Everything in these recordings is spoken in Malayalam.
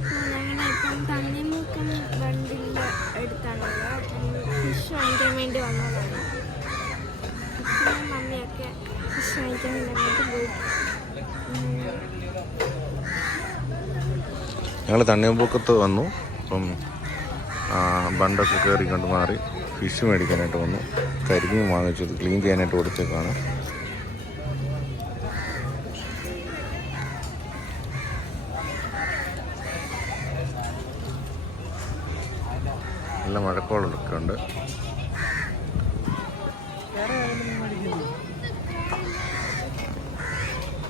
അപ്പോൾ ഞങ്ങളിപ്പം തണ്ണിമൂക്കൻ ബണ്ടിൻ്റെ അടുത്താണുള്ളത്. ഫിഷ് വാങ്ങിക്കാൻ വേണ്ടി വന്നതാണ്. അച്ഛനും മമ്മിയൊക്കെ ഫിഷ് വാങ്ങിക്കാൻ വേണ്ടി അങ്ങോട്ട് പോയി. ഞങ്ങൾ തണ്ണിമൂക്കത്ത് വന്നു. അപ്പം ബണ്ടൊക്കെ കയറി കണ്ട് മാറി ഫിഷ് മേടിക്കാനായിട്ട് വന്നു. കരിമീൻ വാങ്ങിച്ചത് ക്ലീൻ ചെയ്യാനായിട്ട് കൊടുത്തേക്കാണ്. നല്ല മഴക്കോളൊക്കെ ഉണ്ട്.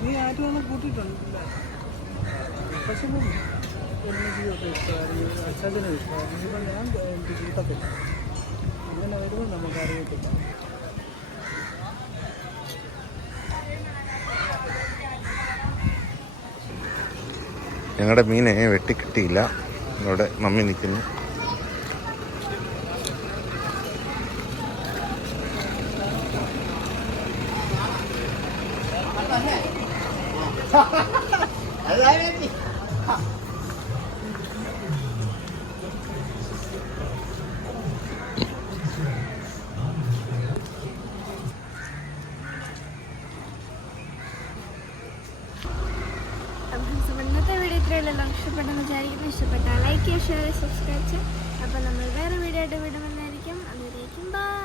നീ ആറ്റുകൊണ്ട് കൂട്ടിയിട്ടുണ്ട്. പക്ഷെ അച്ഛനെ ഇപ്പം ഞാൻ കൂട്ടത്തില്ല. അങ്ങനെ വരുമ്പോൾ നമുക്കറിയത്തില്ല. ഞങ്ങളുടെ മീനെ വെട്ടിക്കിട്ടിയില്ല. ഇവിടെ മമ്മി നിൽക്കുന്നു. ഇന്നത്തെ വീഡിയോ ഇത്രയല്ലോ. ഇഷ്ടപ്പെട്ടെന്ന് വിചാരിക്കുന്നു. ഇഷ്ടപ്പെട്ടാൽ ലൈക്ക് ചെയ്യുക, ഷെയർ ചെയ്യുക, സബ്സ്ക്രൈബ് ചെയ്യുക. അപ്പോൾ നമ്മൾ വേറെ വീഡിയോ ആയിട്ട് വിടുമെന്നായിരിക്കും. അതിലേക്കും ബൈ.